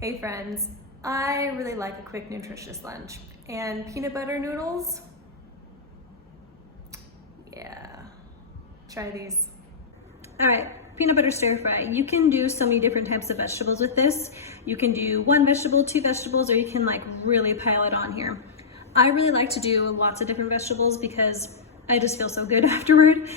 Hey friends, I really like a quick nutritious lunch, and peanut butter noodles, yeah, try these. All right, peanut butter stir fry. You can do so many different types of vegetables with this. You can do one vegetable, two vegetables, or you can like really pile it on here. I really like to do lots of different vegetables because I just feel so good afterward.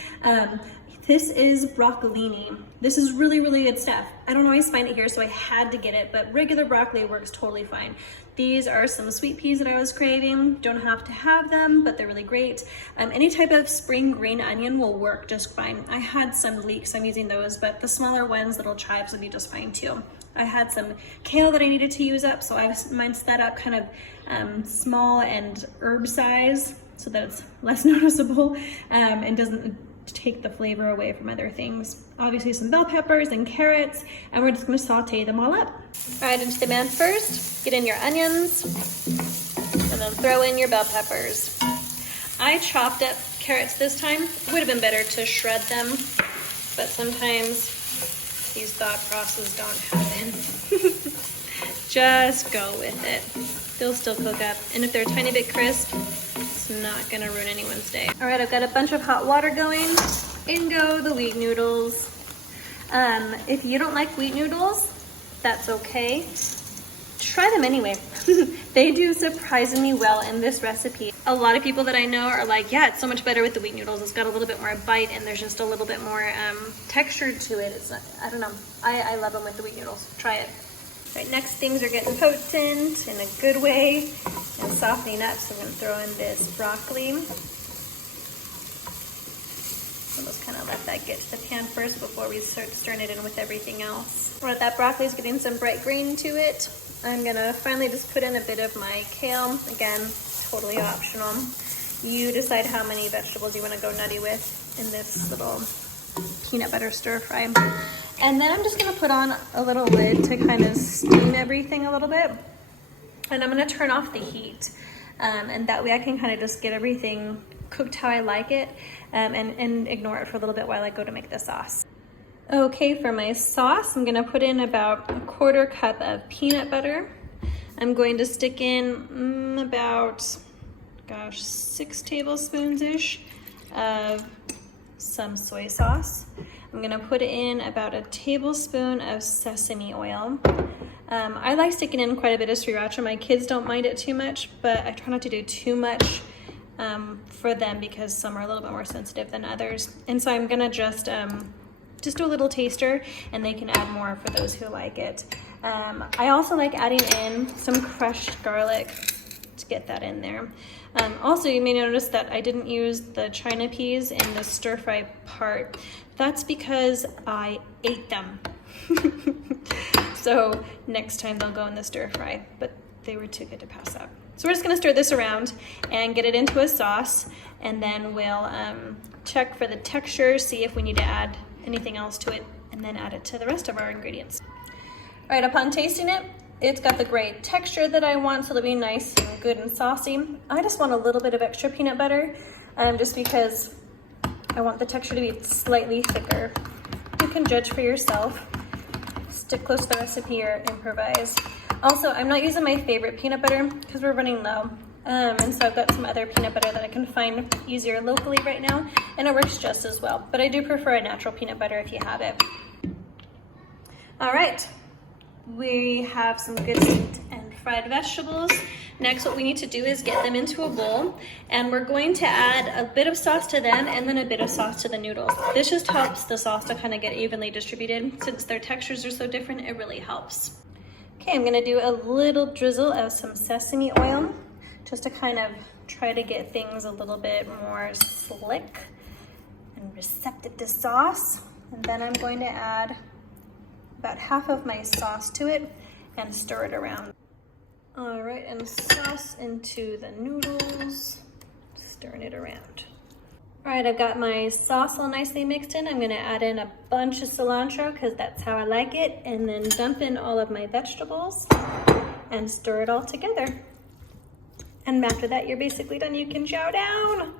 This is broccolini. This is really, really good stuff. I don't always find it here, so I had to get it, but regular broccoli works totally fine. These are some sweet peas that I was craving. Don't have to have them, but they're really great. Any type of spring green onion will work just fine. I had some leeks, I'm using those, but the smaller ones, little chives, would be just fine too. I had some kale that I needed to use up, so I minced that up kind of small and herb size so that it's less noticeable and doesn't take the flavor away from other things. Obviously some bell peppers and carrots, and we're just gonna saute them all up. All right, into the pan first, get in your onions, and then throw in your bell peppers. I chopped up carrots this time. It would have been better to shred them, but sometimes these thought processes don't happen. Just go with it. They'll still cook up, and if they're a tiny bit crisp, it's not gonna ruin anyone's day. All right, I've got a bunch of hot water going. In go the wheat noodles. If you don't like wheat noodles, that's okay. Try them anyway. They do surprisingly well in this recipe. A lot of people that I know are like, yeah, it's so much better with the wheat noodles. It's got a little bit more bite and there's just a little bit more texture to it. It's not, I don't know. I love them with the wheat noodles. Try it. All right, next things are getting potent in a good way and softening up. So I'm gonna throw in this broccoli. So let's kind of let that get to the pan first before we start stirring it in with everything else. All right, that broccoli is getting some bright green to it. I'm gonna finally just put in a bit of my kale. Again, totally optional. You decide how many vegetables you wanna go nutty with in this little peanut butter stir fry. And then I'm just gonna put on a little lid to kind of steam everything a little bit. And I'm gonna turn off the heat. And that way I can kind of just get everything cooked how I like it and ignore it for a little bit while I go to make the sauce. Okay, for my sauce, I'm gonna put in about 1/4 cup of peanut butter. I'm going to stick in about, 6 tablespoons-ish of some soy sauce. I'm gonna put in about 1 tablespoon of sesame oil. I like sticking in quite a bit of sriracha. My kids don't mind it too much, but I try not to do too much for them because some are a little bit more sensitive than others. And so I'm gonna just do a little taster, and they can add more for those who like it. I also like adding in some crushed garlic to get that in there. Also, you may notice that I didn't use the China peas in the stir fry part. That's because I ate them. So next time they'll go in the stir fry, but they were too good to pass up. So we're just gonna stir this around and get it into a sauce, and then we'll check for the texture, see if we need to add anything else to it, and then add it to the rest of our ingredients. All right, upon tasting it, it's got the great texture that I want, so it'll be nice and good and saucy. I just want a little bit of extra peanut butter, just because I want the texture to be slightly thicker. You can judge for yourself. Stick close to the recipe or improvise. Also, I'm not using my favorite peanut butter because we're running low. And so I've got some other peanut butter that I can find easier locally right now, and it works just as well. But I do prefer a natural peanut butter if you have it. All right, we have some good steamed and fried vegetables. Next, what we need to do is get them into a bowl, and we're going to add a bit of sauce to them and then a bit of sauce to the noodles. This just helps the sauce to kind of get evenly distributed. Since their textures are so different, it really helps. Okay, I'm gonna do a little drizzle of some sesame oil just to kind of try to get things a little bit more slick and receptive to sauce. And then I'm going to add about half of my sauce to it and stir it around. All right, and sauce into the noodles, stirring it around. All right, I've got my sauce all nicely mixed in. I'm gonna add in a bunch of cilantro because that's how I like it, and then dump in all of my vegetables and stir it all together. And after that, you're basically done. You can chow down.